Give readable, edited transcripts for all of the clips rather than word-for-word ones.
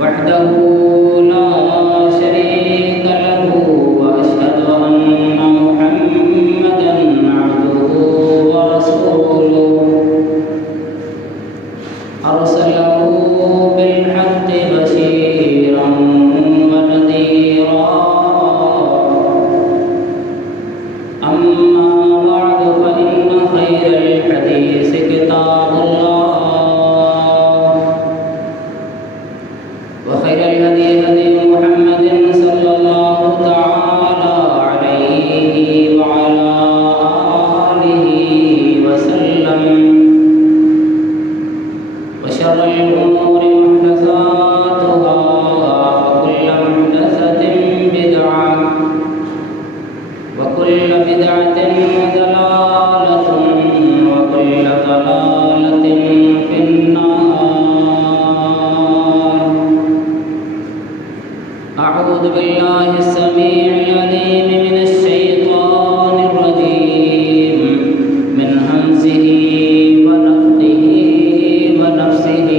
وحده لا شريك له وأشهد أن محمدا عبده ورسوله أرسله بالحق بشيرا ونذيرا أما بعد فإن خير الحديث كتاب الله وخير الهدي هدي محمد صلى الله تعالى عليه وعلى آله وسلم وشر الأمور محدثاتها وكل محدثة بدعة وكل بدعة ضلالة وكل ضلالة في النار. أعوذ بالله السميع العليم من الشيطان الرجيم من همزه ونفخه ونفسه.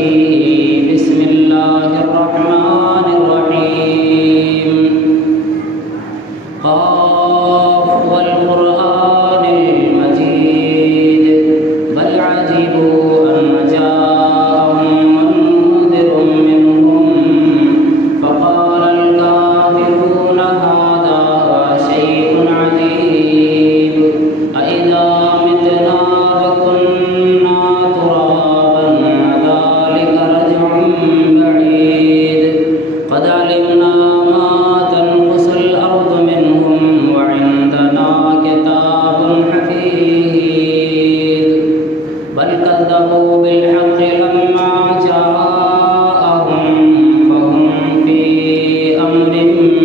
بسم الله الرحمن الرحيم. قاف والقرآن المجيد بل عجبوا أن جاءهم منذر منهم فقال الكافرون هذا شيء عجيب أإذا متنا وكنا ترابا ذلك رجع بعيد قد علمنا ما تنقص الأرض منهم وعندنا كتاب حفيظ بل كذبوا بالحق لما جاءهم فهم في أمر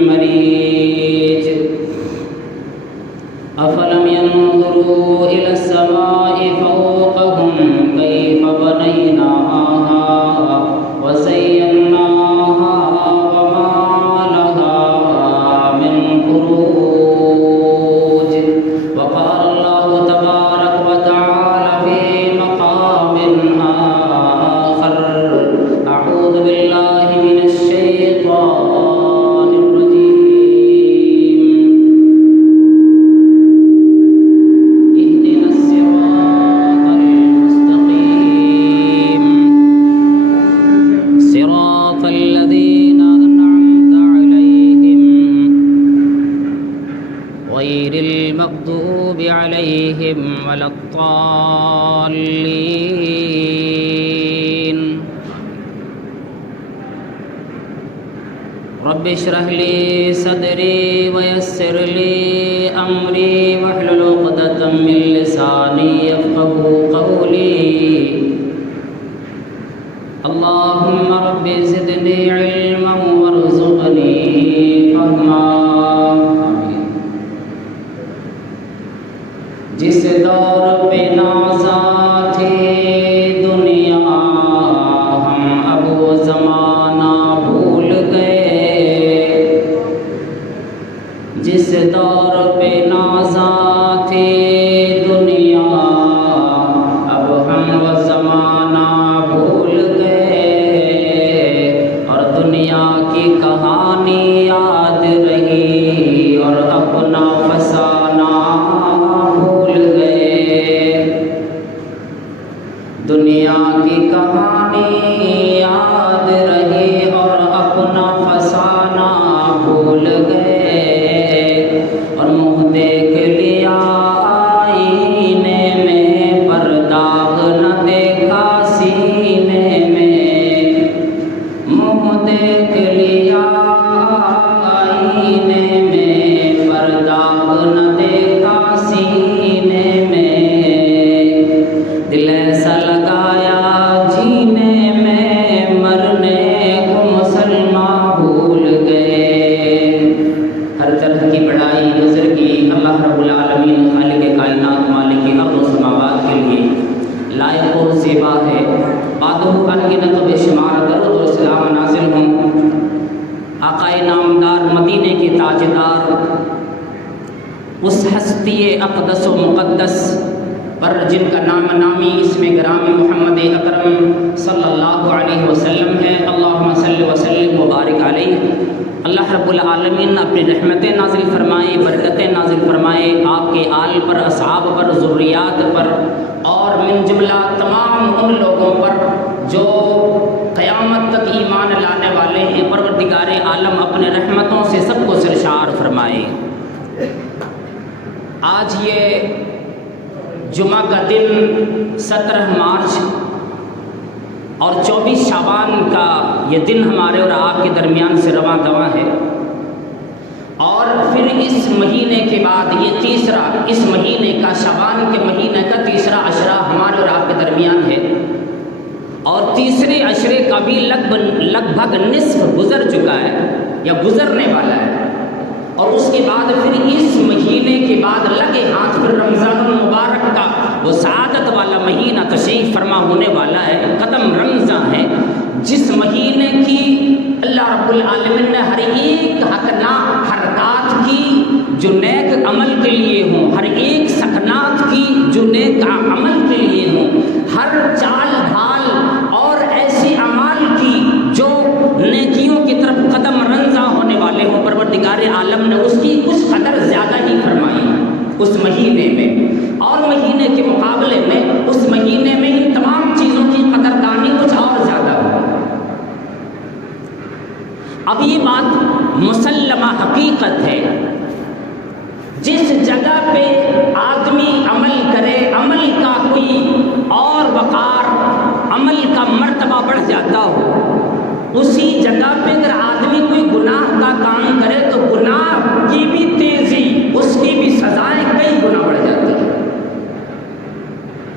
مريج. أفلم ينظروا إلى السماء فوقهم كيف بنيناها وزيناها وما لها من فروج. وقال الله تبارك وتعالى في مقام آخر أعوذ بالله من الشيطان الرجيم. اهدنا الصراط المستقيم صراط الذين أنعمت عليهم غير المغضوب عليهم ولا الضالين. رب اشرح لي صدري ويسر لي أمري واحلل عقدة من لساني يفقهوا قولي. اللهم رب زدني علما وارزقني فهما. جس دور پہ نازا تھی دنیا ہم اب وہ زمانہ بھول گئے. جس دور پہ نازا تھی دنیا اب ہم وہ زمانہ بھول گئے. اور دنیا کی کہانی یاد رہی اور اپنا فسانہ بھول گئے. دنیا کی کہانی یاد رہی اور اپنا فسانہ بھول گئے. اور منہ دیکھ لیا آئینے میں پر داغ نہ دیکھا سینے میں. منہ دیکھ لیا آئینے میں پر داغ نہ دیکھا سینے میں. دل ایسا لگایا جینے میں مرنے کو مسلمان بھول گئے. ہر طرح کی بڑائی نظر کی اللہ رب العالمین خالق کائنات مالک ارض و سماوات کے لیے لائق اور زیبا ہے. آدھو انگنت و بے شمار درود و سلام نازل ہوں آقا نامدار مدینے کے تاجدار اس ہستی اقدس و مقدس پر جن کا نام نامی اسم گرامی محمد اکرم صلی اللہ علیہ وسلم ہے. اللہم صلی وسلم وسلم وبارک علیہ۔ اللہ رب العالمین اپنی رحمتیں نازل فرمائے، برکتیں نازل فرمائے آپ کے آل پر، اصحاب پر، ذریات پر، اور من جملہ تمام ان لوگوں پر جو قیامت تک ایمان لانے والے ہیں۔ پروردگار عالم اپنے رحمتوں سے سب کو سرشار فرمائے۔ آج یہ جمعہ کا دن 17 مارچ اور 24 شعبان کا یہ دن ہمارے اور آپ کے درمیان سے رواں دواں ہے، اور پھر اس مہینے کے بعد یہ تیسرا، اس مہینے کا، شعبان کے مہینے کا تیسرا عشرہ ہمارے اور آپ کے درمیان ہے، اور تیسرے عشرے کا بھی لگ بھگ نصف گزر چکا ہے یا گزرنے والا ہے، اور اس کے بعد پھر اس مہینے کے بعد لگے ہاتھ پھر رمضان المبارک کا وہ سعادت والا مہینہ تشریف فرما ہونے والا ہے، قدم رمضان ہے، جس مہینے کی اللہ رب العالمین نے ہر ایک حرکات کی جو نیک عمل کے لیے ہوں، ہر ایک سکنات کی جو نیک عمل کے لیے ہوں، ہر چال ڈھال اور ایسی اعمال کی جو نیکیوں کی طرف قدم رنزاں ہونے والے ہوں، پروردگار عالم نے اس کی کچھ قدر زیادہ ہی فرمائی اس مہینے میں، اور مہینے کے مقابلے میں اس مہینے میں ان تمام چیزوں کی قدردانی کچھ اور زیادہ ہو۔ اب یہ بات مسلمہ حقیقت ہے، جس جگہ پہ آدمی عمل کرے، عمل کا کوئی اور وقار، عمل کا مرتبہ بڑھ جاتا ہو، اسی جگہ پہ اگر آدمی کوئی گناہ کا کام کرے تو گناہ کی بھی تیزی، اس کی بھی سزائیں کئی گنا بڑھ جاتی ہیں۔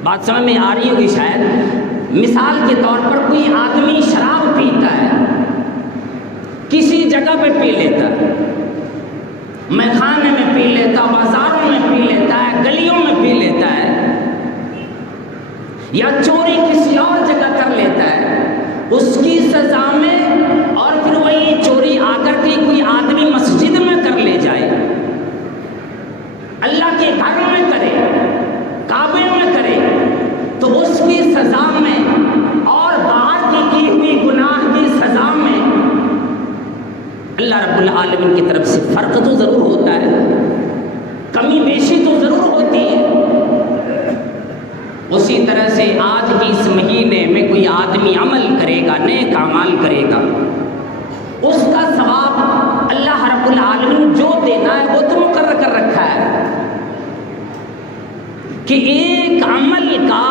بات سمجھ میں آ رہی ہوگی شاید۔ مثال کے طور پر کوئی آدمی شراب پیتا ہے، کسی جگہ پہ پی لیتا ہے، میخانے میں پی لیتا، بازاروں میں پی لیتا ہے، گلیوں میں پی لیتا ہے، یا چوری کسی اور جگہ کر لیتا ہے، اس کی سزا میں، اور پھر وہی چوری آ کر کے کوئی آدمی مسجد میں کر لے جائے، اللہ کے گھر میں کرے، کعبے میں کرے، تو اس کی سزا میں اور باہر کی ہوئی گناہ کی سزا میں اللہ رب العالمین کی طرف سے فرق تو ضرور ہوتا ہے، کمی بیشی تو ضرور ہوتی ہے۔ اسی طرح سے آج کی اس مہینے میں کوئی آدمی عمل کرے گا، نیک اعمال کرے گا، اس کا ثواب اللہ رب العالمین جو دینا ہے وہ تو مقرر کر رکھا ہے کہ ایک عمل کا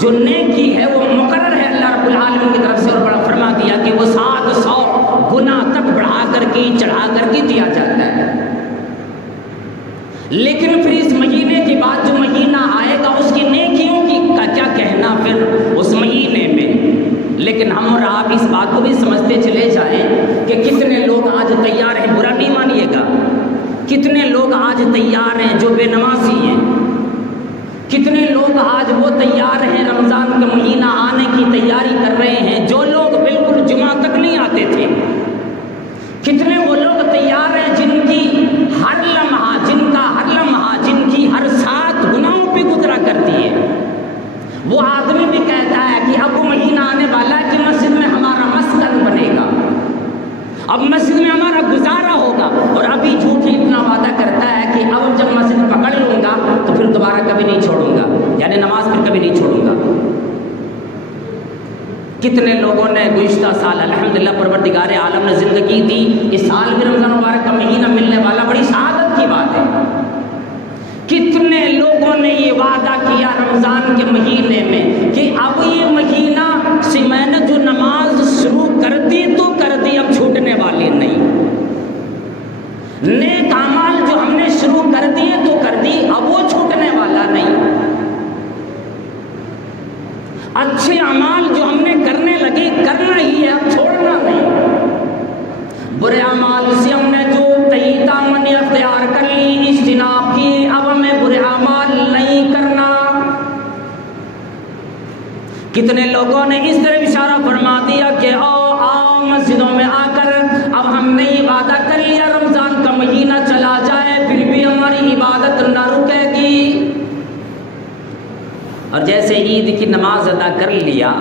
جو نیکی ہے وہ مقرر ہے اللہ رب العالمین کی طرف سے، اور بڑا فرما دیا کہ وہ 700 گنا تک بڑھا کر کے، چڑھا کر کے دیا جاتا ہے۔ لیکن پھر اس مہینے کے بعد جو مہینہ آئے گا اس کی نیکیوں کی کا کیا کہنا پھر اس مہینے میں۔ لیکن ہم اور آپ اس بات کو بھی سمجھتے چلے جائیں کہ کتنے لوگ آج تیار ہیں، برا نہیں مانیے گا، کتنے لوگ آج تیار ہیں جو بے نمازی ہیں، کتنے لوگ آج وہ تیار ہیں رمضان کا مہینہ آنے کی تیاری کر رہے ہیں جو لوگ بالکل جمعہ تک نہیں آتے تھے، کتنے وہ لوگ تیار ہیں جن کی ہر لمحہ، جن کی ہر سات گناہوں پہ گزرا کرتی ہے۔ وہ آدمی بھی کہتا ہے کہ اب وہ مہینہ آنے والا ہے کہ مسجد میں ہمارا مسکن بنے گا، اب مسجد میں ہمارا گزارا ہوگا، اور ابھی جھوٹ اتنا وعدہ کرتا ہے کہ اب جب مسجد پکڑ لوں گا تو پھر دوبارہ کبھی نہیں چھوڑوں گا، یعنی نماز پھر کبھی نہیں چھوڑوں گا۔ کتنے لوگوں نے گزشتہ سال الحمدللہ پروردگار عالم نے زندگی دی، اس سال بھی رمضان مبارک کا مہینہ ملنے والا بڑی سعادت کی بات ہے۔ کتنے لوگوں نے یہ وعدہ کیا رمضان کے مہینے میں کہ اب یہ مہینہ سے میں نے جو نماز شروع کر دی تو کر دی، اب چھوٹنے والی نہیں، نیک اعمال جو ہم نے شروع کر دیے تو کر دی، اب وہ چھوٹنے والا نہیں، اچھے اعمال جو ہم نے کرنے لگے کرنا ہی ہے، اب چھوڑنا نہیں، برے اعمال سے ہم نے جو تیمم اختیار کر لی، اجتناب کی، اب ہمیں برے اعمال نہیں کرنا۔ کتنے لوگوں نے اس طرح اشارہ فرما دیا کہ آؤ مسجدوں میں آ کر اب ہم نے یہ وعدہ کر لیا رمضان کا مہینہ چلا جائے پھر بھی ہماری عبادت نہ رکے گی، اور جیسے عید کی نماز ادا کر لیا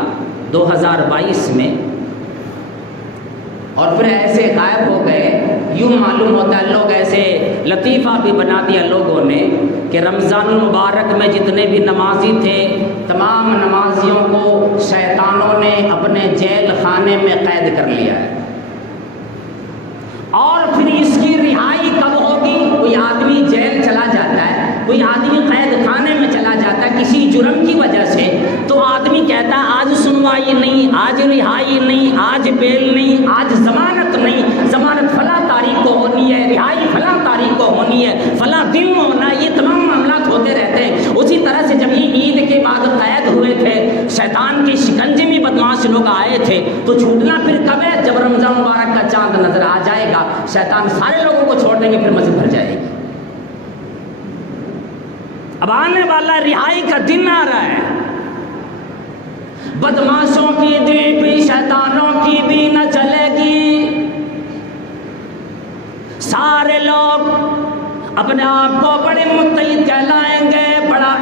2022 میں، اور پھر ایسے غائب ہو گئے. یوں معلوم ہوتا ہے لوگ ایسے لطیفہ بھی بنا دیا لوگوں نے کہ رمضان المبارک میں جتنے بھی نمازی تھے تمام نمازیوں کو شیطانوں نے اپنے جیل خانے میں قید کر لیا ہے. اور پھر اس کی رہائی کب ہوگی؟ کوئی آدمی جیل چلا جاتا ہے، کوئی آدمی قید خانے میں چلا جاتا ہے کسی جرم کی وجہ سے، تو آدمی کہتا ہے آج سنوائی نہیں، آج رہائی نہیں، آج بیل نہیں، آج ضمانت نہیں، ضمانت فلاں تاریخ کو ہونی ہے، رہائی فلاں تاریخ کو ہونی ہے، فلاں دن ہونا ہے. یہ تمام معاملات ہوتے رہتے ہیں. اسی طرح سے جب یہ عید کے بعد قید ہوئے تھے، شیطان کے شکنجے میں بدماش لوگ آئے تھے، تو چھوٹنا پھر کب ہے؟ جب رمضان مبارک کا چاند نظر آ جائے گا، شیطان سارے لوگوں کو چھوڑ دیں گے، پھر مسجد بھر جائے گی. اب آنے والا رہائی کا دن آ رہا ہے. بدماشوں کی دل بھی شیطانوں کی بھی نہ چلے گی. سارے لوگ اپنے آپ کو بڑے متعید کہلائیں گے، بڑا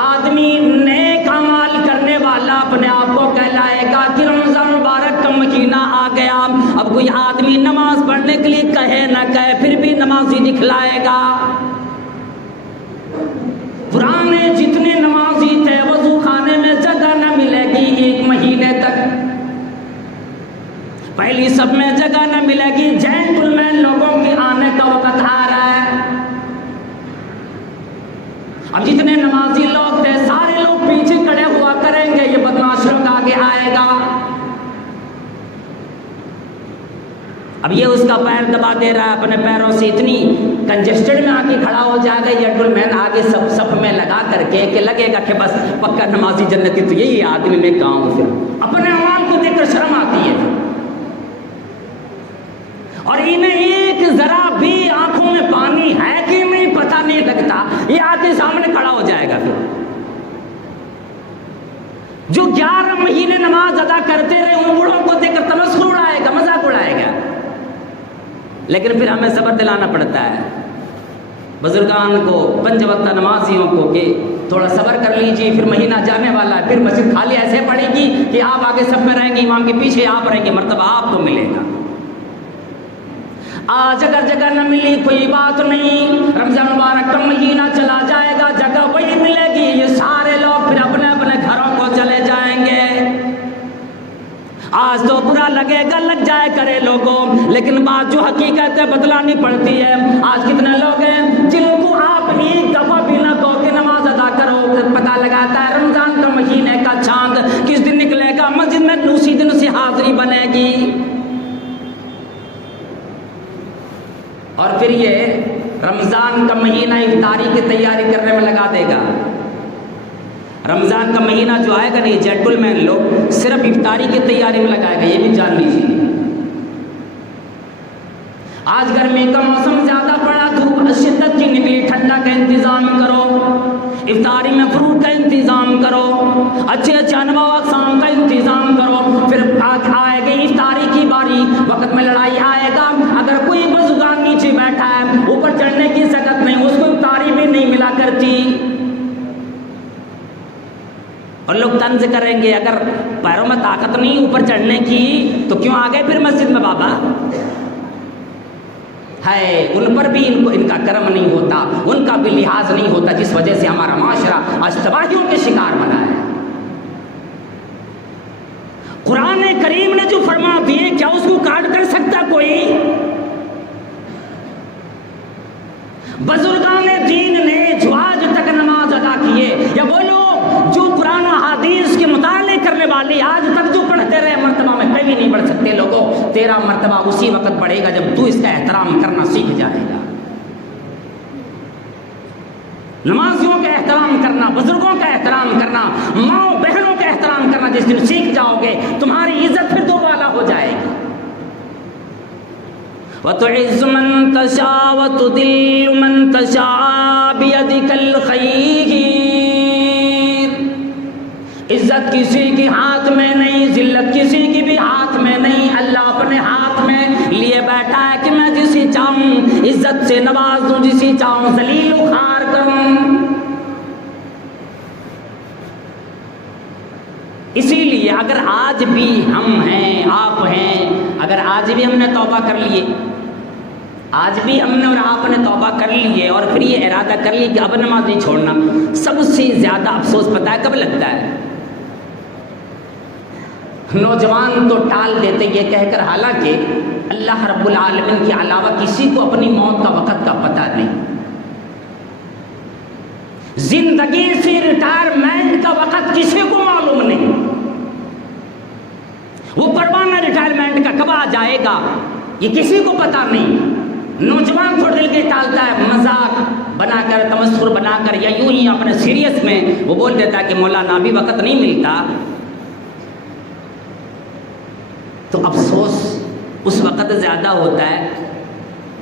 آدمی نیک اعمال کرنے والا اپنے آپ کو کہلائے گا کہ رمضان مبارک کا مہینہ آ گیا. اب کوئی آدمی نماز پڑھنے کے لیے کہے نہ کہے پھر بھی نمازی دکھلائے گا. پرانے جتنے نمازی تھے وضو خانے میں جگہ نہ ملے گی 1 مہینے تک. پہلی سب میں جگہ نہ ملے گی. جینٹ میں لوگوں کے آنے کا وقت آ رہا ہے. اب جتنے نمازی لوگ تھے سارے لوگ پیچھے کھڑے ہوا کریں گے، یہ بدماش لوگ آگے آئے گا. اب یہ اس کا پیر دبا دے رہا ہے اپنے پیروں سے، اتنی کنجسٹڈ میں آ کے کھڑا ہو جائے گا جینٹل مین آگے سب صف میں لگا کر کے کہ لگے گا کہ بس پکا نمازی جنتی تو یہی آدمی میں کہاں ہوں. پھر اپنے اعمال کو دیکھ کر شرم آتی ہے اور انہیں ایک ذرا بھی آنکھوں میں پانی ہے کہ نہیں پتہ نہیں لگتا. یہ آدمی سامنے کھڑا ہو جائے گا. پھر جو 11 مہینے نماز ادا کرتے رہے ان بوڑھوں کو دیکھ کر تمسخر اڑائے گا، مذاق اڑائے گا. لیکن پھر ہمیں صبر دلانا پڑتا ہے بزرگان کو، 5 وقتہ نمازیوں کو کہ تھوڑا صبر کر لیجیے، پھر مہینہ جانے والا ہے، پھر مسجد خالی ایسے پڑے گی کہ آپ آگے سب میں رہیں گے، امام کے پیچھے آپ رہیں گے، مرتبہ آپ کو ملے گا. آج اگر جگہ نہ ملی کوئی بات نہیں، رمضان مبارک کا مہینہ چلا جائے گا، جگہ وہی ملے گی. یہ سارے لوگ پھر اپنے اپنے گھروں کو چلے جائیں گے. آج تو برا لگے گا، لگ جائے کرے لوگوں، لیکن بات جو حقیقت ہے بدلانی پڑتی ہے. آج کتنے لوگ ہیں جن کو آپ ایک دفعہ بھی نہ کہو کہ نماز ادا کرو، پتہ لگاتا ہے رمضان کا مہینے کا چاند کس دن نکلے گا، مسجد میں اسی دن سے حاضری بنے گی. اور پھر یہ رمضان کا مہینہ افطاری کی تیاری کرنے میں لگا دے گا. رمضان کا مہینہ جو آئے گا نہیں، جینٹل مین لوگ صرف افطاری کی تیاری میں لگائے گا. یہ بھی جان لیجیے آج گرمی کا موسم زیادہ پڑا، دھوپ شدت کی نکلی، ٹھنڈا کا انتظام کرو، افطاری میں فروٹ کا انتظام کرو، اچھے اچھے انواع اقسام کا انتظام کرو. پھر آئے گی افطاری کی باری، وقت میں لڑائی آئے گا. اگر کوئی بزرگان نیچے بیٹھا ہے اوپر چڑھنے کی سکت نہیں، اس کو افطاری بھی نہیں ملا کرتی. اور لوگ طنز کریں گے اگر پیروں میں طاقت نہیں اوپر چڑھنے کی تو کیوں آ گئے پھر مسجد میں بابا؟ ہے ان پر بھی ان کا کرم نہیں ہوتا، ان کا بھی لحاظ نہیں ہوتا، جس وجہ سے ہمارا معاشرہ آج تباہیوں کے شکار بنا ہے. قرآن کریم نے جو فرما دیے کیا اس کو کاٹ کر سکتا کوئی؟ بزرگان دین نے جو آج تک نماز ادا کیے، یا وہ لوگ جو قرآن و حدیث کے مطالعے کرنے والے آج تک جو پڑھتے رہے، مرتبہ میں کبھی نہیں پڑھ سکتے. لوگوں تیرا مرتبہ اسی وقت بڑھے گا جب تو اس کا احترام کرنا سیکھ جائے گا. نمازیوں کا احترام کرنا، بزرگوں کا احترام کرنا، ماں بہنوں کا احترام کرنا جس دن سیکھ جاؤ گے تمہاری عزت پھر دوبالا ہو جائے گی. وَتُعِزُّ مَن تَشَاءُ وَتُذِلُّ مَن تَشَاءُ بِيَدِكَ الْخَيْرُ. عزت کسی کے ہاتھ میں نہیں، ذلت کسی کی بھی ہاتھ میں نہیں. اللہ اپنے ہاتھ میں لیے بیٹھا ہے کہ میں جسے چاہوں عزت سے نواز دوں، جسے چاہوں ذلیل و خوار کروں. اسی لیے اگر آج بھی ہم ہیں، آپ ہیں، اگر آج ہم نے توبہ کر لیے، آج بھی ہم نے اور آپ نے توبہ کر لی ہے، اور پھر یہ ارادہ کر لی کہ اب نماز نہیں چھوڑنا، سب سے زیادہ افسوس پتہ ہے کب لگتا ہے؟ نوجوان تو ٹال دیتے یہ کہہ کر، حالانکہ اللہ رب العالمین کے علاوہ کسی کو اپنی موت کا وقت کا پتہ نہیں، زندگی سے ریٹائرمنٹ کا وقت کسی کو معلوم نہیں، وہ پروانہ ریٹائرمنٹ کا کب آ جائے گا یہ کسی کو پتہ نہیں۔ نوجوان تھوڑے دل کے ٹالتا ہے، مذاق بنا کر، تمسخر بنا کر، یا یوں ہی اپنے سیریس میں وہ بول دیتا ہے کہ مولانا ابھی وقت نہیں ملتا۔ تو افسوس اس وقت زیادہ ہوتا ہے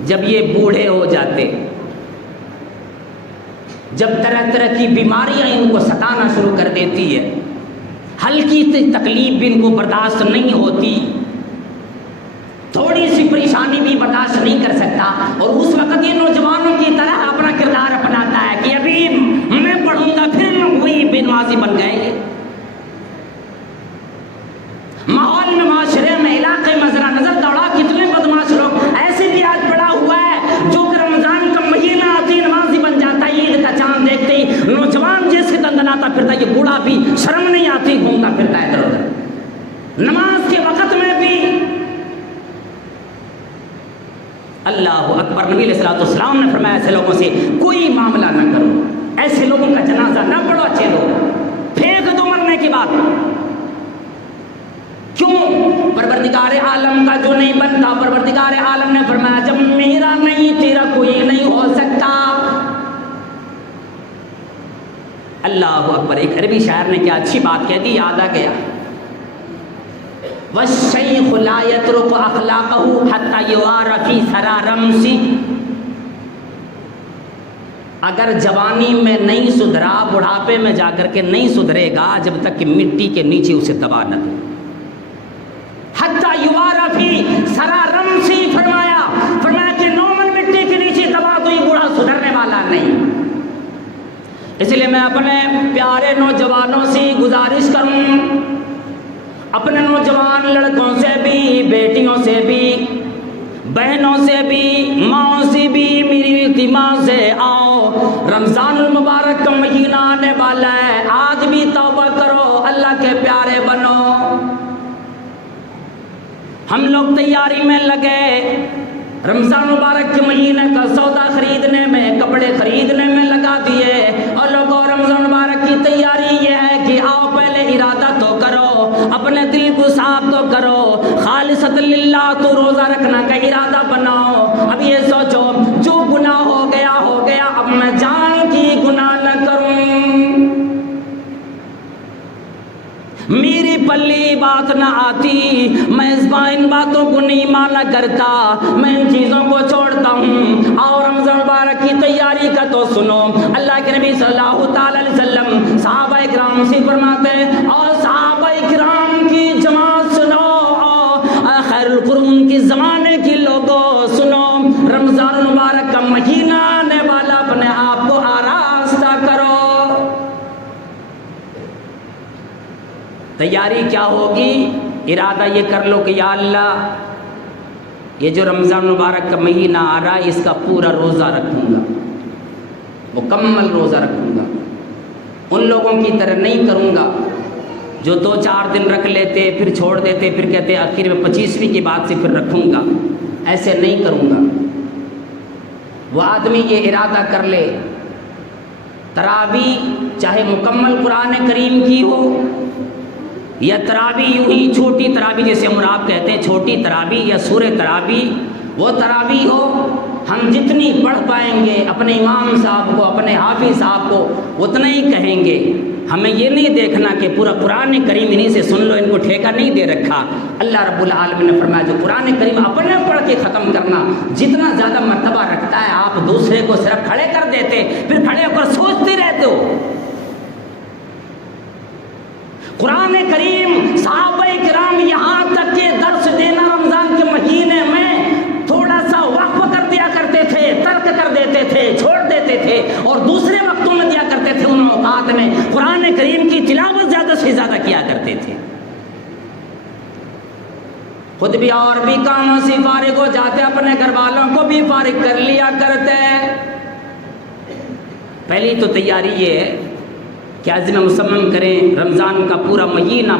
جب یہ بوڑھے ہو جاتے، جب طرح طرح کی بیماریاں ان کو ستانا شروع کر دیتی ہے، ہلکی سی تکلیف بھی ان کو برداشت نہیں ہوتی، تھوڑی سی پریشانی بھی برداشت نہیں کر سکتا، اور اس وقت یہ نوجوانوں کی طرح اپنا کردار اپناتا ہے کہ ابھی میں پڑھوں گا، پھر وہی بے نمازی بن گئے۔ ماحول میں، معاشرے میں، علاقے میں ذرا نظر دوڑا، کتنے بدماش لوگ ایسے بھی آج پڑا ہوا ہے جو کہ رمضان کا مہینہ آتی نمازی بن جاتا ہے، عید کا چاند دیکھتے ہی نوجوان جیسے دندناتا پھرتا ہے، یہ بوڑھا بھی شرم نہیں آتی گھومتا پھرتا ہے ادھر ادھر نماز کے وقت میں بھی۔ اللہ اکبر، نبی علیہ الصلوۃ والسلام نے فرمایا ایسے لوگوں سے کوئی معاملہ نہ کرو، ایسے لوگوں کا جنازہ نہ پڑھو، اچھے لوگ پھینک دو مرنے کی بات۔ کیوں؟ پروردگار عالم کا جو نہیں بنتا، پروردگار عالم نے فرمایا جب میرا نہیں تیرا کوئی نہیں ہو سکتا۔ اللہ اکبر، ایک عربی شاعر نے کیا اچھی بات کہہ دی، یاد آ گیا، وَالشَّيْخُ لَا يَتْرُكُ أَخْلَاقَهُ حَتَّى يُوَارَ فِي ثَرَى رَمْسِهِ۔ اگر جوانی میں نہیں سدھرا، بڑھاپے میں جا کر کے نہیں سدھرے گا جب تک کہ مٹی کے نیچے اسے دبا نہ دے۔ حَتَّى يُوَارَ فِي ثَرَى رَمْسِهِ، فرمایا کہ نارمل مٹی کے نیچے دبا تو یہ بوڑھا سدھرنے والا نہیں۔ اس لیے میں اپنے پیارے نوجوانوں سے گزارش کروں، اپنے نوجوان لڑکوں سے بھی، بیٹیوں سے بھی، بہنوں سے بھی، ماں سے بھی میری التماس ہے، آؤ رمضان المبارک کا مہینہ آنے والا ہے، آج بھی توبہ کرو، اللہ کے پیارے بنو۔ ہم لوگ تیاری میں لگے، رمضان مبارک کے مہینے کا سودا خریدنے میں، کپڑے خریدنے میں لگا دیے، اور لوگوں رمضان مبارک کی تیاری یہ ہے کہ آؤ پہلے ارادہ تو کرو، اپنے دل کو صاف تو کرو، خالصۃ للہ تو روزہ رکھنا کا ارادہ بناؤ۔ اب یہ سوچو جو گناہ ہو گیا ہو گیا، اب میں جان کی گناہ نہ کروں، میری پلی بات نہ آتی، میں ان باتوں کو نہیں مانا کرتا، میں ان چیزوں کو چھوڑتا ہوں۔ اور رمضان مبارک کی تیاری کا تو سنو، اللہ کے نبی صلی اللہ تعالی علیہ وسلم صحابہ کرام سے فرماتے ہیں، اور صحابہ کرام کی جماعت سنو، اور خیر القرون کی زمانے کی لوگوں سنو، رمضان مبارک کا مہینہ آنے والا، اپنے آپ کو آراستہ کرو۔ تیاری کیا ہوگی؟ ارادہ یہ کر لو کہ یا اللہ یہ جو رمضان مبارک کا مہینہ آ رہا ہے اس کا پورا روزہ رکھوں گا، مکمل روزہ رکھوں گا، ان لوگوں کی طرح نہیں کروں گا جو 2-4 دن رکھ لیتے پھر چھوڑ دیتے، پھر کہتے آخر میں 25ویں کے بعد سے پھر رکھوں گا، ایسے نہیں کروں گا۔ وہ آدمی یہ ارادہ کر لے، تراویح چاہے مکمل قرآن کریم کی ہو یا تراویح یوں ہی چھوٹی تراویح جیسے ہم آپ کہتے ہیں چھوٹی تراویح یا سورہ تراویح، وہ تراویح ہو، ہم جتنی پڑھ پائیں گے اپنے امام صاحب کو، اپنے حافظ صاحب کو اتنا ہی کہیں گے۔ ہمیں یہ نہیں دیکھنا کہ پورا قرآن کریم انہیں سے سن لو، ان کو ٹھیکہ نہیں دے رکھا۔ اللہ رب العالمین نے فرمایا جو قرآن کریم اپنے پڑھ کے ختم کرنا جتنا زیادہ مرتبہ رکھتا ہے، آپ دوسرے کو صرف کھڑے کر دیتے، پھر کھڑے ہو کر سوچتے رہتے ہو۔ قرآن کریم صحابہ کرام یہاں تک کہ درس دینا رمضان کے مہینے میں تھوڑا سا وقف کر دیا کرتے تھے، ترک کر دیتے تھے، چھوڑ دیتے تھے، اور دوسرے وقتوں میں دیا کرتے تھے، ان اوقات میں قرآن کریم کی تلاوت زیادہ سے زیادہ کیا کرتے تھے۔ خود بھی اور بھی کاموں سے فارغ ہو جاتے، اپنے گھر والوں کو بھی فارغ کر لیا کرتے۔ پہلی تو تیاری یہ ہے کہ عزم مصمم کریں، رمضان کا پورا مہینہ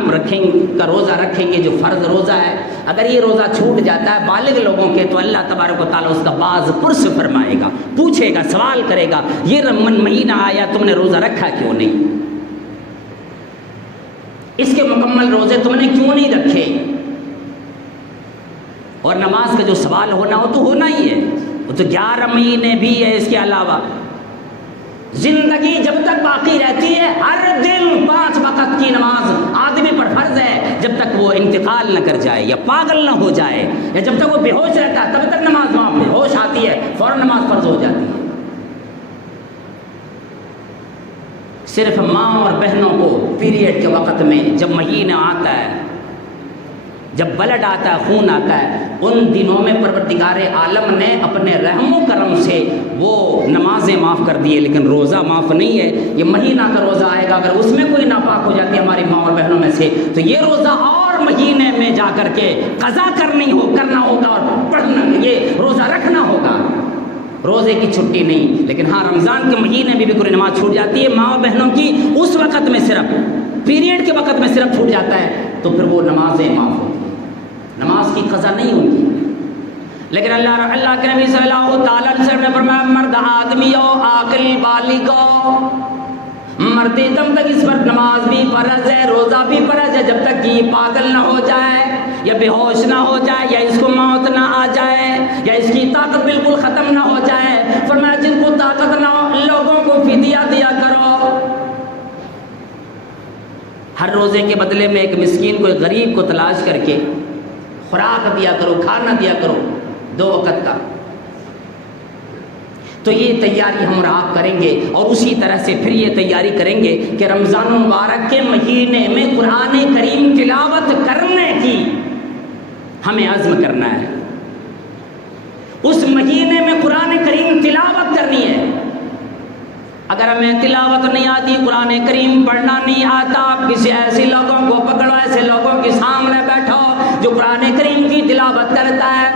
کا روزہ رکھیں گے جو فرض روزہ ہے۔ اگر یہ روزہ چھوٹ جاتا ہے بالغ لوگوں کے تو اللہ تبارک و تعالیٰ اس کا باز پرس فرمائے گا، پوچھے گا، سوال کرے گا، یہ رمضان مہینہ آیا تم نے روزہ رکھا کیوں نہیں، اس کے مکمل روزے تم نے کیوں نہیں رکھے۔ اور نماز کا جو سوال ہونا ہو تو ہونا ہی ہے، وہ تو 11 مہینے بھی ہے۔ اس کے علاوہ زندگی جب تک باقی رہتی ہے ہر دن 5 وقت کی نماز آدمی پر فرض ہے، جب تک وہ انتقال نہ کر جائے یا پاگل نہ ہو جائے یا جب تک وہ بے ہوش رہتا ہے تب تک نماز وہاں پہ ہوش آتی ہے فوراً نماز فرض ہو جاتی ہے۔ صرف ماں اور بہنوں کو پیریڈ کے وقت میں جب مہینہ آتا ہے، جب بلڈ آتا ہے، خون آتا ہے، ان دنوں میں پروردگار عالم نے اپنے رحم و کرم سے وہ نمازیں معاف کر دیے، لیکن روزہ معاف نہیں ہے۔ یہ مہینہ کا روزہ آئے گا، اگر اس میں کوئی ناپاک ہو جاتی ہے ہماری ماں اور بہنوں میں سے تو یہ روزہ اور مہینے میں جا کر کے قضا کرنا ہوگا اور پڑھنا، یہ روزہ رکھنا ہوگا۔ روزے کی چھٹی نہیں، لیکن ہاں رمضان کے مہینے میں بھی کوئی نماز چھوٹ جاتی ہے ماں اور بہنوں کی، اس وقت میں صرف پیریڈ کے وقت میں صرف چھوٹ جاتا ہے تو پھر وہ نمازیں معاف ہوتی ہیں، نماز کی قضا نہیں ہوتی۔ لیکن اللہ کے نبی صلی اللہ تعالی علیہ وسلم نے فرمایا مرد آدمی ہو، عاقل بالغ ہو، مرد دم تک اس پر نماز بھی فرض ہے، روزہ بھی فرض ہے، جب تک کہ یہ پاگل نہ ہو جائے یا بے ہوش نہ ہو جائے یا اس کو موت نہ آ جائے یا اس کی طاقت بالکل ختم نہ ہو جائے۔ فرمایا جن کو طاقت نہ ہو ان لوگوں کو فدیہ دیا کرو، ہر روزے کے بدلے میں ایک مسکین کو، ایک غریب کو تلاش کر کے خوراک دیا کرو، کھانا دیا کرو 2 وقت کا۔ تو یہ تیاری ہم اور آپ کریں گے، اور اسی طرح سے پھر یہ تیاری کریں گے کہ رمضان مبارک کے مہینے میں قرآن کریم تلاوت کرنے کی ہمیں عزم کرنا ہے۔ اس مہینے میں قرآن کریم تلاوت کرنی ہے۔ اگر ہمیں تلاوت نہیں آتی، قرآن کریم پڑھنا نہیں آتا، کسی ایسے لوگوں کو پکڑو، ایسے لوگوں کے سامنے بیٹھو جو قرآن کریم کی تلاوت کرتا ہے،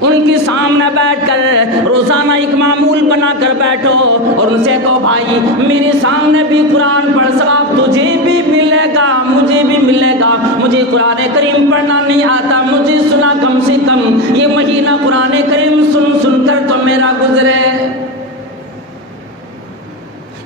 ان کے سامنے بیٹھ کر روزانہ ایک معمول بنا کر بیٹھو اور ان سے کہو بھائی میرے سامنے بھی قرآن پڑھ، ثواب تجھے بھی ملے گا مجھے بھی ملے گا۔ مجھے قرآن کریم پڑھنا نہیں آتا، مجھے سنا کم سے کم یہ مہینہ قرآن کریم سن سن کر تو میرا گزرے۔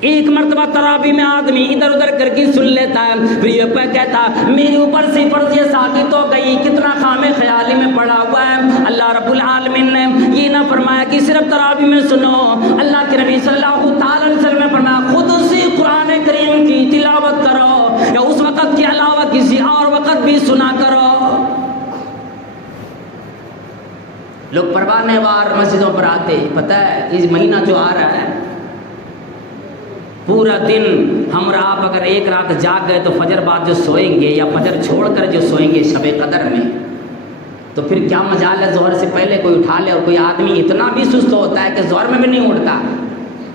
ایک مرتبہ تراویح میں آدمی ادھر ادھر کر کے سن لیتا ہے، پھر یہ کہتا میرے اوپر سے فرض یہ ثابت ہو گئی، کتنا خام خیالی میں پڑا ہوا ہے۔ اللہ رب العالمین نے یہ نہ فرمایا کہ صرف تراویح میں سنو، اللہ کے نبی صلی اللہ تعالی علیہ وسلم نے فرمایا خود سے قرآن کریم کی تلاوت کرو، یا اس وقت کے علاوہ کسی اور وقت بھی سنا کرو۔ لوگ پروانے وار مسجدوں پر آتے، پتہ ہے اس مہینہ جو آ رہا ہے پورا دن ہم اور آپ اگر ایک رات جاگ گئے تو فجر بعد جو سوئیں گے یا فجر چھوڑ کر جو سوئیں گے شب قدر میں، تو پھر کیا مجال ہے ظہر سے پہلے کوئی اٹھا لے۔ اور کوئی آدمی اتنا بھی سست ہوتا ہے کہ ظہر میں بھی نہیں اٹھتا،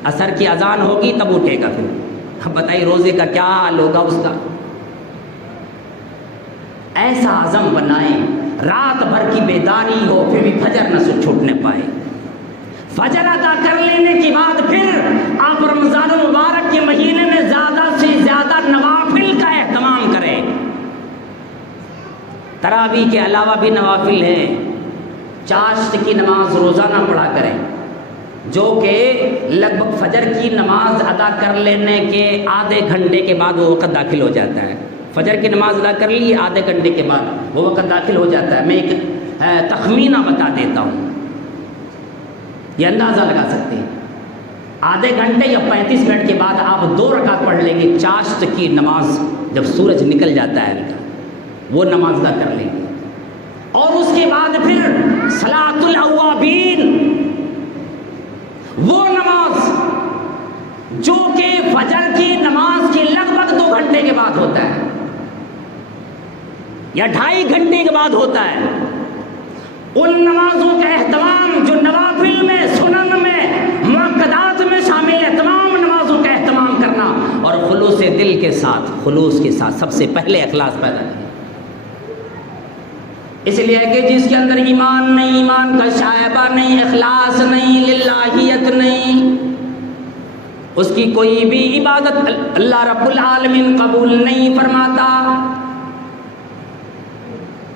عصر کی اذان ہوگی تب اٹھے گا۔ پھر اب بتائیے روزے کا کیا حال ہوگا اس کا۔ ایسا عزم بنائیں، رات بھر کی بیداری ہو پھر بھی فجر نہ چھوٹنے پائے۔ فجر ادا کر لینے کے بعد پھر آپ رمضان المبارک کے مہینے میں زیادہ سے زیادہ نوافل کا اہتمام کریں۔ تراویح کے علاوہ بھی نوافل ہیں، چاشت کی نماز روزانہ پڑھا کریں، جو کہ لگ بھگ فجر کی نماز ادا کر لینے کے آدھے گھنٹے کے بعد وہ وقت داخل ہو جاتا ہے۔ فجر کی نماز ادا کر لی آدھے گھنٹے کے بعد وہ وقت داخل ہو جاتا ہے۔ میں ایک تخمینہ بتا دیتا ہوں، یہ اندازہ لگا سکتے ہیں۔ آدھے گھنٹے یا 35 منٹ کے بعد آپ 2 رکعت پڑھ لیں گے چاشت کی نماز، جب سورج نکل جاتا ہے وہ نماز ادا کر لیں گے، اور اس کے بعد پھر صلاۃ الاوابین، وہ نماز جو کہ فجر کی نماز کے لگ بھگ 2 گھنٹے کے بعد ہوتا ہے یا 2.5 گھنٹے کے بعد ہوتا ہے، ان نمازوں کا اہتمام جو نوافل میں، سنن میں، مؤکدات میں شامل ہے، تمام نمازوں کا اہتمام کرنا اور خلوص دل کے ساتھ، خلوص کے ساتھ سب سے پہلے اخلاص پیدا کرنا۔ اس لیے کہ جس کے اندر ایمان نہیں، ایمان کا شائبہ نہیں، اخلاص نہیں، للہیت نہیں، اس کی کوئی بھی عبادت اللہ رب العالمین قبول نہیں فرماتا۔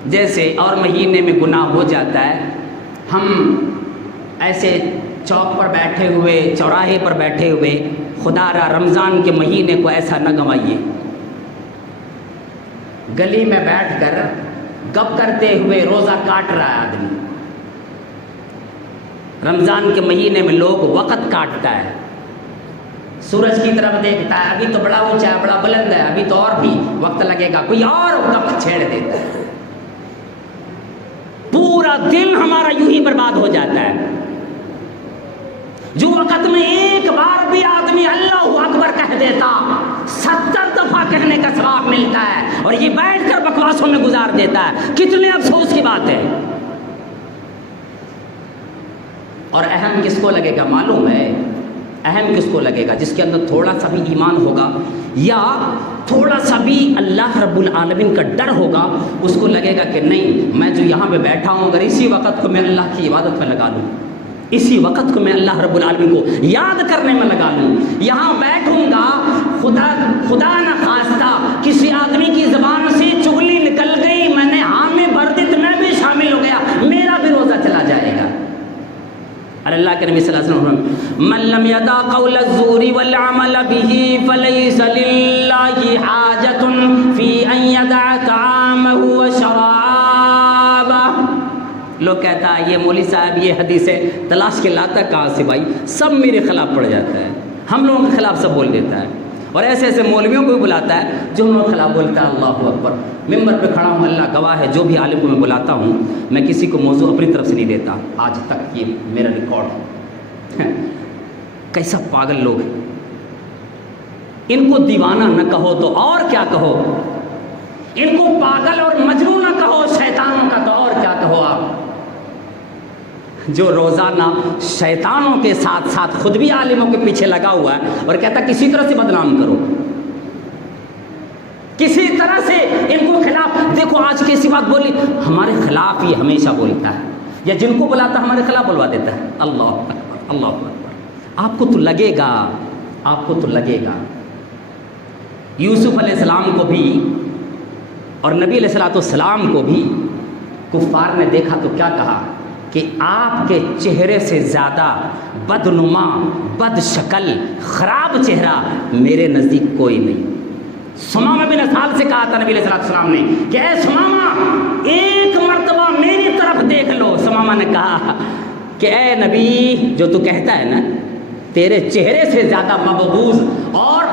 جیسے اور مہینے میں گناہ ہو جاتا ہے، ہم ایسے چوک پر بیٹھے ہوئے، چوراہے پر بیٹھے ہوئے، خدا را رمضان کے مہینے کو ایسا نہ گنوائیے۔ گلی میں بیٹھ کر گپ کرتے ہوئے روزہ کاٹ رہا ہے آدمی۔ رمضان کے مہینے میں لوگ وقت کاٹتا ہے، سورج کی طرف دیکھتا ہے، ابھی تو بڑا اونچا ہے، بڑا بلند ہے، ابھی تو اور بھی وقت لگے گا، کوئی اور گپ چھیڑ دیتا ہے، پورا دن ہمارا یوں ہی برباد ہو جاتا ہے۔ جو وقت میں ایک بار بھی آدمی اللہ اکبر کہہ دیتا 70 دفعہ کہنے کا ثواب ملتا ہے، اور یہ بیٹھ کر بکواسوں میں گزار دیتا ہے، کتنے افسوس کی بات ہے۔ اور اہم کس کو لگے گا معلوم ہے؟ اہم کس کو لگے گا؟ جس کے اندر تھوڑا سا بھی ایمان ہوگا یا تھوڑا سا بھی اللہ رب العالمین کا ڈر ہوگا، اس کو لگے گا کہ نہیں، میں جو یہاں پہ بیٹھا ہوں اگر اسی وقت کو میں اللہ کی عبادت میں لگا لوں، اسی وقت کو میں اللہ رب العالمین کو یاد کرنے میں لگا لوں، یہاں بیٹھوں گا، خدا نہ خواستہ کسی آدمی کی زبان سے چغلی نکل گئی، میں نے ہاں میں بھر دی تو میں بھی شامل ہو گیا، میرا بھی روزہ چلا جائے گا۔ اور اللہ کے نبی صلی اللہ علیہ وسلم من لم یدع قول الزور والعمل به فلیس للہ حاجۃ فی ان یدع طعامہ وشرابہ۔ لوگ کہتا ہے یہ مولوی صاحب یہ حدیثیں تلاش کے لاتا ہے کہاں سے بھائی، سب میرے خلاف پڑ جاتا ہے، ہم لوگوں کے خلاف سب بول دیتا ہے، اور ایسے ایسے مولویوں کو بھی بلاتا ہے جو ہم لوگوں کے خلاف بولتا ہے۔ اللہ اکبر، ممبر پہ کھڑا ہوں، اللہ گواہ ہے، جو بھی عالم کو میں بلاتا ہوں میں کسی کو موضوع اپنی طرف سے نہیں دیتا، آج تک یہ میرا ریکارڈ ہے۔ کیسا پاگل لوگ ہیں، ان کو دیوانہ نہ کہو تو اور کیا کہو، ان کو پاگل اور مجنون نہ کہو، شیطانوں کا تو اور کیا کہو آپ، جو روزانہ شیطانوں کے ساتھ ساتھ خود بھی عالموں کے پیچھے لگا ہوا ہے اور کہتا کسی طرح سے بدنام کرو، کسی طرح سے ان کو خلاف۔ دیکھو آج کیسی بات بولی، ہمارے خلاف یہ ہمیشہ بولتا ہے، یا جن کو بلاتا ہے ہمارے خلاف بلوا دیتا ہے۔ اللہ اکبر، اللہ اکبر۔ آپ کو تو لگے گا، آپ کو تو لگے گا، یوسف علیہ السلام کو بھی اور نبی علیہ السلام کو بھی کفار نے دیکھا تو کیا کہا کہ آپ کے چہرے سے زیادہ بدنما، بد شکل، خراب چہرہ میرے نزدیک کوئی نہیں۔ سمامہ بن اسال سے کہا تھا نبی علیہ السلام نے کہ اے سمامہ ایک مرتبہ میری طرف دیکھ لو۔ سمامہ نے کہا کہ اے نبی، جو تو کہتا ہے نا تیرے چہرے سے زیادہ مبغوض اور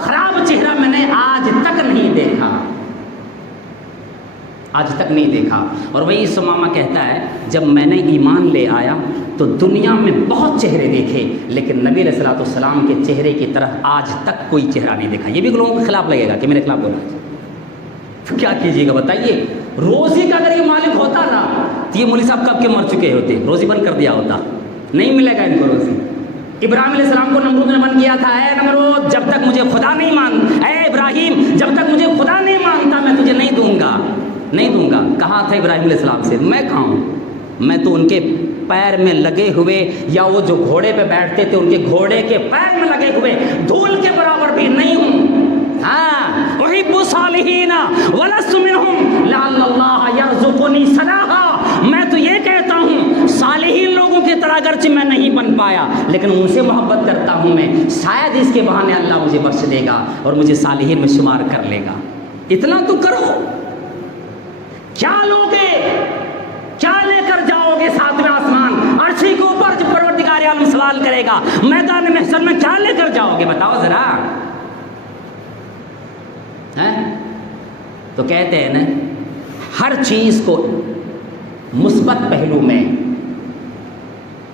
خراب چہرہ میں نے آج تک نہیں دیکھا، آج تک نہیں دیکھا۔ اور وہی سمامہ کہتا ہے جب میں نے ایمان لے آیا تو دنیا میں بہت چہرے دیکھے لیکن نبی علیہ السلام کے چہرے کی طرح آج تک کوئی چہرہ نہیں دیکھا۔ یہ بھی لوگوں کے خلاف لگے گا کہ میرے خلاف بولا، تو کیا کیجیے گا بتائیے؟ روزی کا اگر یہ مالک ہوتا نا تو یہ مولوی صاحب کب کے مر چکے ہوتے، روزی بند کر دیا ہوتا، نہیں ملے گا ان کو روزی۔ ابراہیم علیہ السلام کو نمرود نے بند کیا تھا، اے نمرود جب تک مجھے خدا نہیں مان، اے ابراہیم جب تک مجھے خدا نہیں مانتا میں تجھے نہیں دوں گا، نہیں دوں گا۔ کہا تھا ابراہیم علیہ السلام سے میں کہاں ہوں، میں تو ان کے پیر میں لگے ہوئے، یا وہ جو گھوڑے پہ بیٹھتے تھے ان کے گھوڑے کے پیر میں لگے ہوئے دھول کے برابر بھی نہیں ہوں۔ ہاں احب الصالحین ولست منہم لعل اللہ یرزقنی صلاحا، میں تو یہ کہتا ہوں صالحین لوگوں کی طرح اگرچہ میں نہیں بن پایا لیکن ان سے محبت کرتا ہوں میں، شاید اس کے بہانے اللہ مجھے بخش دے گا اور مجھے صالحین میں شمار کر لے گا۔ اتنا تو کرو، کیا لوگے، کیا لے کر جاؤ گے ساتویں آسمان عرشی کے اوپر جب پروردگار عالم سوال کرے گا، میدان محشر میں کیا لے کر جاؤ گے بتاؤ ذرا؟ تو کہتے ہیں نا ہر چیز کو مثبت پہلو میں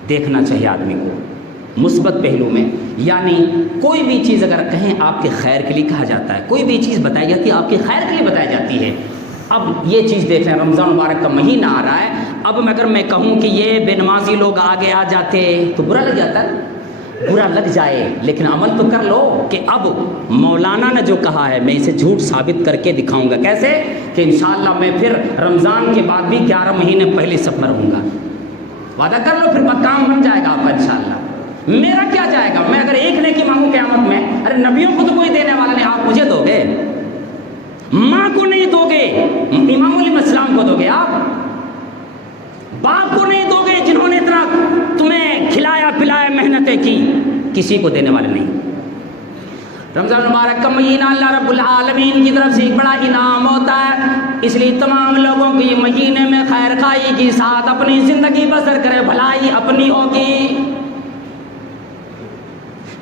دیکھنا چاہیے آدمی کو، مثبت پہلو میں، یعنی کوئی بھی چیز اگر کہیں آپ کے خیر کے لیے کہا جاتا ہے، کوئی بھی چیز بتائی جاتی ہے آپ کے خیر کے لیے بتائی جاتی ہے۔ اب یہ چیز دیکھ لیں، رمضان مبارک کا مہینہ آ رہا ہے، اب اگر میں کہوں کہ یہ بے نمازی لوگ آگے آ جاتے تو برا لگ جاتا ہے، برا لگ جائے لیکن عمل تو کر لو کہ اب مولانا نے جو کہا ہے میں اسے جھوٹ ثابت کر کے دکھاؤں گا. کیسے؟ کہ انشاءاللہ میں پھر رمضان کے بعد بھی 11 مہینے پہلی صف میں رہوں گا. وعدہ کر لو, پھر کام بن جائے گا آپ کا انشاءاللہ. میرا کیا جائے گا, میں اگر ایک نیکی مانگوں قیامت میں, ارے نبیوں کو تو کوئی دینے والا نہیں, آپ مجھے دو گے, ماں کو نہیں دو گے, امام علیہ السلام کو دو گے, آپ باپ کو نہیں دو گے جنہوں نے اتنا تمہیں کھلایا پلایا محنتیں کی, کسی کو دینے والے نہیں. رمضان مبارک کا مہینہ اللہ رب العالمین کی طرف سے ایک بڑا انعام ہوتا ہے, اس لیے تمام لوگوں کو یہ مہینے میں خیر خائی کے ساتھ اپنی زندگی بسر کرے, بھلائی اپنی ہوگی.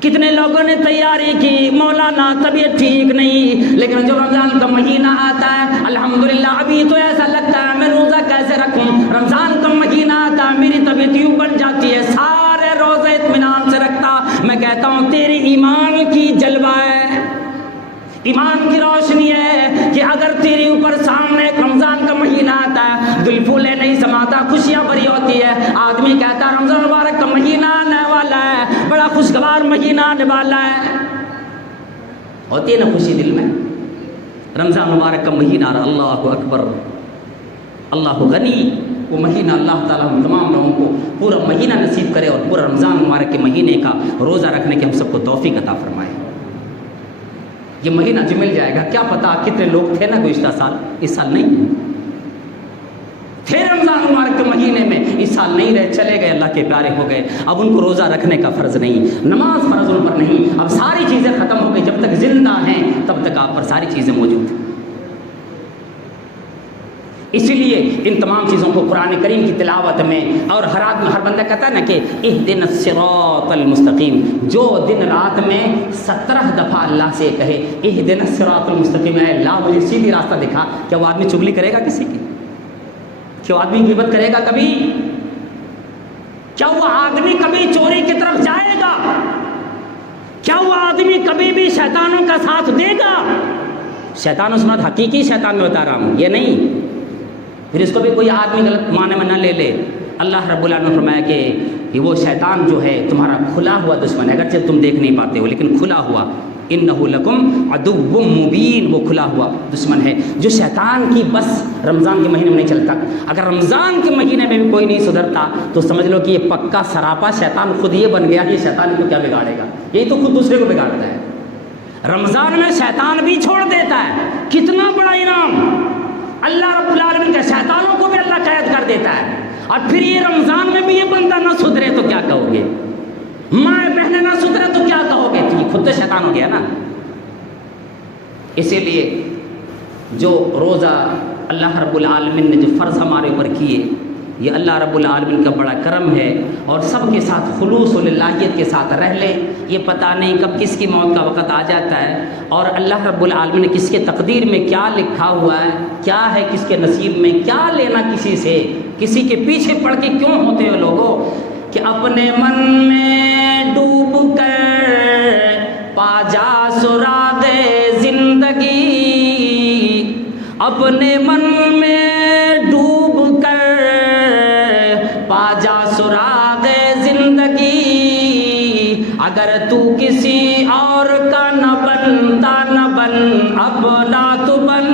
کتنے لوگوں نے تیاری کی, مولانا طبیعت ٹھیک نہیں, لیکن جو رمضان کا مہینہ آتا ہے الحمدللہ ابھی تو ایسا لگتا ہے میں روزہ کیسے رکھوں, رمضان کا مہینہ آتا ہے میری طبیعت یوں بن جاتی ہے, سارے روزے اطمینان سے رکھتا. میں کہتا ہوں تیری ایمان کی جلوہ ہے, ایمان کی روشنی ہے کہ اگر تیرے اوپر سامنے ایک رمضان کا مہینہ آتا ہے دل پھولے نہیں سماتا, خوشیاں بھری ہوتی ہے. آدمی کہتا ہے رمضان مبارک کا مہینہ آنے والا ہے, بڑا خوشگوار مہینہ آنے والا ہے, ہوتی ہے نا خوشی دل میں. رمضان مبارک کا مہینہ آ رہا, اللہ اکبر, اللہ غنی. وہ مہینہ اللہ تعالیٰ ہم تمام لوگوں کو پورا مہینہ نصیب کرے اور پورا رمضان مبارک کے مہینے کا روزہ رکھنے کے ہم سب کو توفیق عطا فرمائے. یہ مہینہ جو مل جائے گا, کیا پتا کتنے لوگ تھے نا گزشتہ سال, اس سال نہیں تھے رمضان مبارک کے مہینے میں, اس سال نہیں رہے, چلے گئے, اللہ کے پیارے ہو گئے. اب ان کو روزہ رکھنے کا فرض نہیں, نماز فرض ان پر نہیں, اب ساری چیزیں ختم ہو گئی. جب تک زندہ ہیں تب تک آپ پر ساری چیزیں موجود ہیں. اسی لیے ان تمام چیزوں کو قرآن کریم کی تلاوت میں, اور ہر آدمی ہر بندہ کہتا ہے نا کہ اہدنا الصراط المستقیم, جو دن رات میں 17 دفعہ اللہ سے کہے اہدنا الصراط المستقیم, اے اللہ مجھے سیدھی راستہ دکھا. کیا وہ آدمی چغلی کرے گا کسی کی؟ کیا وہ آدمی غیبت کرے گا کبھی؟ کیا وہ آدمی کبھی چوری کی طرف جائے گا؟ کیا وہ آدمی کبھی بھی شیطانوں کا ساتھ دے گا؟ شیطانوں سے مراد حقیقی شیطان میں بتا رہا ہوں, یہ نہیں. پھر اس کو بھی کوئی آدمی غلط معنی میں نہ لے لے. اللہ رب العالمین نے فرمایا کہ وہ شیطان جو ہے تمہارا کھلا ہوا دشمن ہے, اگرچہ تم دیکھ نہیں پاتے ہو لیکن کھلا ہوا. انہ لکم عدو مبین, وہ کھلا ہوا دشمن ہے جو شیطان کی بس رمضان کے مہینے میں نہیں چلتا. اگر رمضان کے مہینے میں بھی کوئی نہیں سدھرتا تو سمجھ لو کہ یہ پکا سراپا شیطان خود یہ بن گیا. یہ شیطان کو کیا بگاڑے گا, یہی تو خود دوسرے کو بگاڑتا ہے. رمضان میں شیطان بھی چھوڑ دیتا ہے, کتنا بڑا انعام اللہ رب العالمین کا. شیطانوں کو بھی اللہ قید کر دیتا ہے. اور پھر یہ رمضان میں بھی یہ بندہ نہ سدھرے تو کیا کہو گے, ماں بہنیں نہ سدھرے تو کیا کہو گے, تو یہ خود تو شیطان ہو گیا نا. اسی لیے جو روزہ اللہ رب العالمین نے جو فرض ہمارے اوپر کیے, یہ اللہ رب العالمین کا بڑا کرم ہے. اور سب کے ساتھ خلوص و للہیت کے ساتھ رہ لیں. یہ پتہ نہیں کب کس کی موت کا وقت آ جاتا ہے, اور اللہ رب العالمین نے کس کے تقدیر میں کیا لکھا ہوا ہے, کیا ہے کس کے نصیب میں, کیا لینا کسی سے. کسی کے پیچھے پڑ کے کیوں ہوتے ہو لوگوں کہ اپنے من میں ڈوب کر پا جا سراغ زندگی, اپنے من میں ڈوب کر پا جا سراغ زندگی. اگر تو کسی اور کا نہ بنتا نہ بن, اپنا تو بن.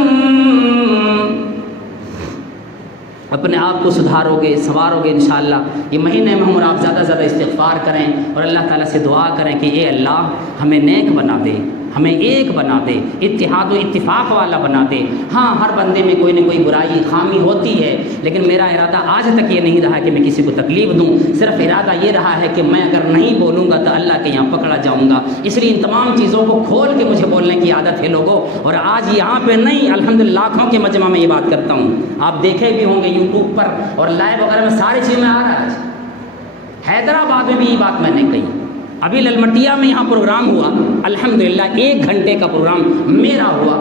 اپنے آپ کو سدھارو گے, سنوارو گے انشاءاللہ. یہ مہینے میں ہم اور آپ زیادہ زیادہ استغفار کریں اور اللہ تعالیٰ سے دعا کریں کہ اے اللہ ہمیں نیک بنا دے, ہمیں ایک بنا دے, اتحاد و اتفاق والا بنا دے. ہاں ہر بندے میں کوئی نہ کوئی برائی خامی ہوتی ہے, لیکن میرا ارادہ آج تک یہ نہیں رہا کہ میں کسی کو تکلیف دوں. صرف ارادہ یہ رہا ہے کہ میں اگر نہیں بولوں گا تو اللہ کے یہاں پکڑا جاؤں گا. اس لیے ان تمام چیزوں کو کھول کے مجھے بولنے کی عادت ہے لوگوں. اور آج یہاں پہ نہیں, الحمدللہ لاکھوں کے مجمع میں یہ بات کرتا ہوں. آپ دیکھے بھی ہوں گے یوٹیوب پر اور لائیو وغیرہ میں ساری چیزیں میں آ رہا ہے. حیدرآباد میں بھی یہ بات میں نے کہی. ابھی للمٹیا میں یہاں پروگرام ہوا, الحمدللہ 1 گھنٹے کا پروگرام میرا ہوا,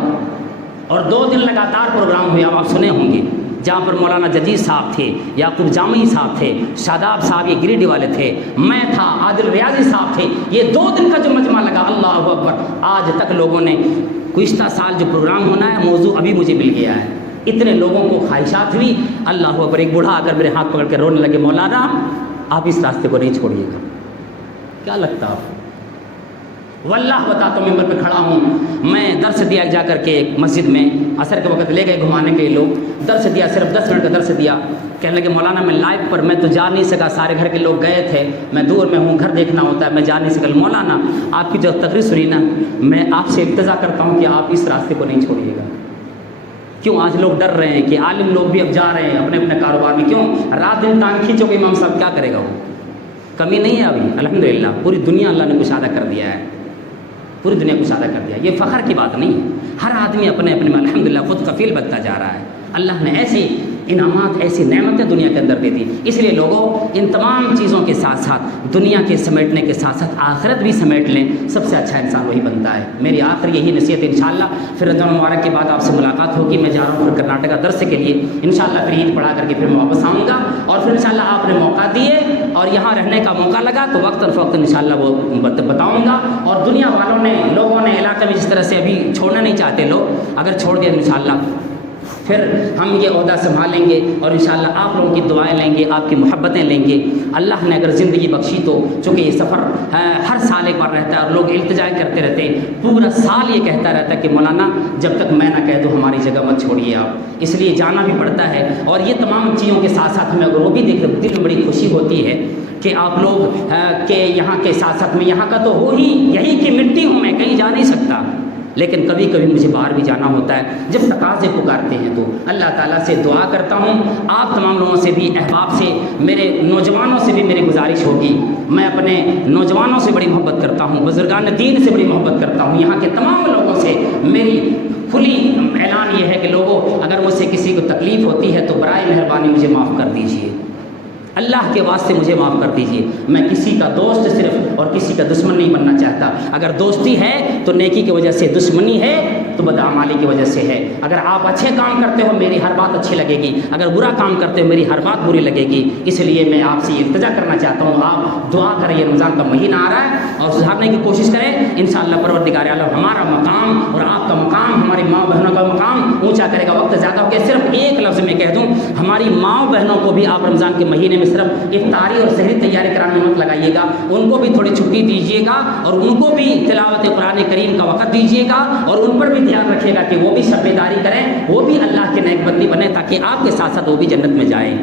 اور 2 دن لگاتار پروگرام ہوئے. اب آپ سنے ہوں گے جہاں پر مولانا جدید صاحب تھے, یعقوب جامعی صاحب تھے, شاداب صاحب یہ گریڈی والے تھے, میں تھا, عادل ریاضی صاحب تھے. یہ 2 دن کا جو مجمع لگا, اللہ اکبر. آج تک لوگوں نے گزشتہ سال جو پروگرام ہونا ہے موضوع ابھی مجھے مل گیا ہے. اتنے لوگوں کو خواہشات ہوئی, اللہ اکبر. ایک بوڑھا آ کر میرے ہاتھ پکڑ کے رونے لگے, مولانا آپ اس راستے کو نہیں چھوڑیے گا, کیا لگتا آپ؟ واللہ بتاتا ہوں، ممبر پہ کھڑا ہوں، میں درس دیا جا کر کے ایک مسجد میں، عصر کے وقت لے گئے گھمانے کے لوگ، درس دیا، صرف 10 منٹ کا درس دیا، کہنے لگے مولانا میں لائیو پر میں تو جا نہیں سکا، سارے گھر کے لوگ گئے تھے، میں دور میں ہوں، گھر دیکھنا ہوتا ہے، میں جا نہیں سکا۔ مولانا آپ کی جو تقریر سنی نا، میں آپ سے التجا کرتا ہوں کہ آپ اس راستے کو نہیں چھوڑیے گا۔ کیوں آج لوگ ڈر رہے ہیں کہ عالم لوگ بھی اب جا رہے ہیں اپنے اپنے کاروبار میں، کیوں رات دن ٹانگ کھینچو گے امام صاحب، کیا کرے گا وہ؟ کمی نہیں ہے ابھی، الحمدللہ پوری دنیا اللہ نے کشادہ کر دیا ہے، پوری دنیا کو کشادہ کر دیا۔ یہ فخر کی بات نہیں ہے، ہر آدمی اپنے اپنے میں الحمدللہ خود کفیل بنتا جا رہا ہے۔ اللہ نے ایسی انعامات، ایسی نعمتیں دنیا کے اندر دے دی۔ اس لیے لوگوں ان تمام چیزوں کے ساتھ ساتھ دنیا کے سمیٹنے کے ساتھ ساتھ آخرت بھی سمیٹ لیں، سب سے اچھا انسان وہی بنتا ہے۔ میری آخر یہی نصیحت ہے، انشاءاللہ پھر رمضان مبارک کے بعد آپ سے ملاقات ہوگی، میں جا رہا ہوں پھر کرناٹکا درس کے لیے، انشاءاللہ پھر عید پڑھا کر کے پھر میں واپس آؤں گا، اور پھر انشاءاللہ آپ نے موقع دیے اور یہاں رہنے کا موقع لگا تو وقتاً فوقتاً انشاءاللہ وہ بتاؤں گا۔ اور دنیا والوں نے، لوگوں نے علاقے میں جس طرح سے ابھی چھوڑنا نہیں چاہتے لوگ، اگر چھوڑ دیا تو انشاءاللہ پھر ہم یہ عہدہ سنبھالیں گے اور انشاءاللہ آپ لوگوں کی دعائیں لیں گے، آپ کی محبتیں لیں گے۔ اللہ نے اگر زندگی بخشی تو، چونکہ یہ سفر ہر سال ایک بار رہتا ہے اور لوگ التجا کرتے رہتے ہیں، پورا سال یہ کہتا رہتا ہے کہ مولانا جب تک میں نہ کہہ دوں ہماری جگہ مت چھوڑیے آپ، اس لیے جانا بھی پڑتا ہے۔ اور یہ تمام چیزوں کے ساتھ ساتھ ہمیں اگر وہ بھی دیکھتے دل میں بڑی خوشی ہوتی ہے کہ آپ لوگ کہ یہاں کے ساتھ ساتھ میں یہاں کا تو ہو ہی، یہی کی مٹی ہوں، میں کہیں جا نہیں سکتا، لیکن کبھی کبھی مجھے باہر بھی جانا ہوتا ہے جب تقاضے پکارتے ہیں۔ تو اللہ تعالیٰ سے دعا کرتا ہوں، آپ تمام لوگوں سے بھی، احباب سے، میرے نوجوانوں سے بھی میری گزارش ہوگی، میں اپنے نوجوانوں سے بڑی محبت کرتا ہوں، بزرگان دین سے بڑی محبت کرتا ہوں، یہاں کے تمام لوگوں سے میری کھلی اعلان یہ ہے کہ لوگوں اگر مجھ سے کسی کو تکلیف ہوتی ہے تو برائے مہربانی مجھے معاف کر دیجیے، اللہ کے واسطے مجھے معاف کر دیجیے۔ میں کسی کا دوست صرف اور کسی کا دشمن نہیں بننا چاہتا، اگر دوستی ہے تو نیکی کی وجہ سے، دشمنی ہے تو بدعمالی کی وجہ سے ہے۔ اگر آپ اچھے کام کرتے ہو میری ہر بات اچھی لگے گی، اگر برا کام کرتے ہو میری ہر بات بری لگے گی، اس لیے میں آپ سے التجا کرنا چاہتا ہوں، آپ دعا کریں، یہ رمضان کا مہینہ آ رہا ہے اور سدھارنے کی کوشش کریں، انشاءاللہ پروردگار عالم ہمارا مقام اور آپ کا مقام، ہماری ماں بہنوں کا مقام اونچا کرے گا۔ وقت زیادہ ہو گیا، صرف ایک لفظ میں کہہ دوں، ہماری ماں بہنوں کو بھی آپ رمضان کے مہینے میں صرف افطاری اور سحری تیاری کرانے میں مت لگائیے گا، ان کو بھی تھوڑی چھٹی دیجیے گا اور ان کو بھی تلاوت قرآن کریم کا وقت دیجیے گا، اور ان پر بھی دھیان رکھیے گا کہ وہ بھی شب بیداری کریں، وہ بھی اللہ کے نیک بندی بنے، تاکہ آپ کے ساتھ ساتھ وہ بھی جنت میں جائیں۔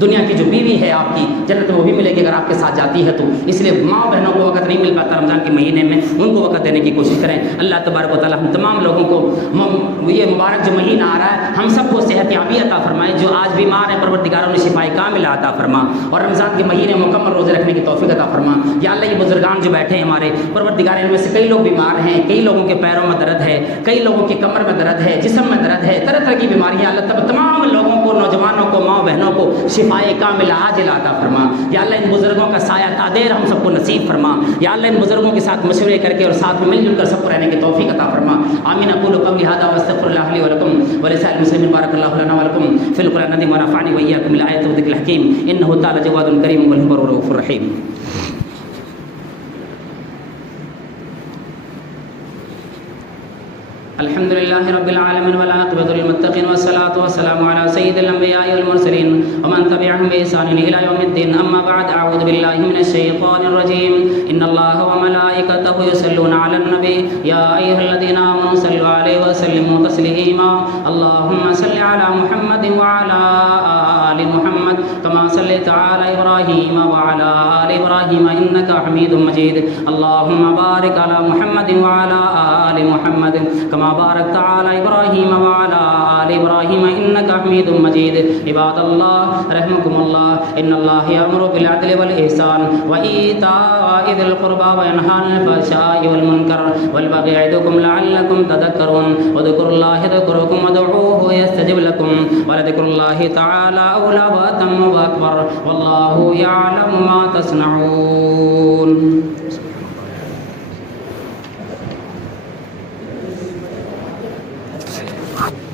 دنیا کی جو بیوی ہے آپ کی جنت میں وہ بھی ملے گی اگر آپ کے ساتھ جاتی ہے تو، اس لیے ماں بہنوں کو وقت نہیں مل پاتا رمضان کے مہینے میں، ان کو وقت دینے کی کوشش کریں۔ اللہ تبارک و تعالی ہم تمام لوگوں کو یہ مبارک جو مہینہ آ رہا ہے ہم سب کو صحت یابی عطا فرمائے، جو آج بیمار ہیں پروردگار انہیں شفائے کاملہ عطا فرما، اور رمضان کے مہینے مکمل روزے رکھنے کی توفیق عطا فرما۔ یا اللہ یہ بزرگان جو بیٹھے ہیں ہمارے پروردگار، ان میں سے کئی لوگ بیمار ہیں، کئی لوگوں کے پیروں میں درد ہے، کئی لوگوں کی کمر میں درد ہے، جسم میں درد ہے، طرح طرح کی بیماریاں، اللہ تمام لوگوں کو، نوجوانوں کو، ماں بہنوں کو شفائے کاملہ عاجل عطا فرما۔ یا اللہ ان بزرگوں کا سایہ تادیر ہم سب کو نصیب فرما۔ یا اللہ ان بزرگوں کے ساتھ مشورے کر کے اور ساتھ میں مل جل کر سب کو رہنے کی توفیق عطا فرما۔ آمین۔ اقول قولی ھذا واستغفر اللہ لی ولکم ولسائر المسلمین، بارک اللہ لنا ولکم فی القرآن العظیم ونفعنی وإیاکم بالآیات والذکر الحکیم، انہ تعالی جواد کریم والبر الرؤوف الرحیم۔ الحمد لله رب العالمين والعاقبة للمتقين والصلاة والسلام على سيد الأنبياء والمرسلين ومن تبعهم بإحسان إلى يوم الدين، أما بعد، أعوذ بالله من الشيطان الرجيم، إن الله وملائكته يصلون على النبي يا أيها الذين آمنوا صلوا عليه وسلموا تسليما، اللهم صل على محمد وعلى آل محمد كما صليت على إبراهيم وعلى آل إبراهيم إنك حميد مجيد، اللهم بارك على محمد وعلى آل محمد كما باركت على إبراهيم وعلى آل إبراهيم إنك حميد مجيد۔ عباد الله رحمكم الله، إن الله يأمر بالعدل والإحسان وإيتاء ذي القربى وينهى عن الفحشاء والمنكر والبغي يعظكم لعلكم تذكرون، واذكروا الله يذكركم وادعوه يستجب لكم، ولذكر الله تعالى أولى وأتم وأكبر، والله يعلم ما تصنعون۔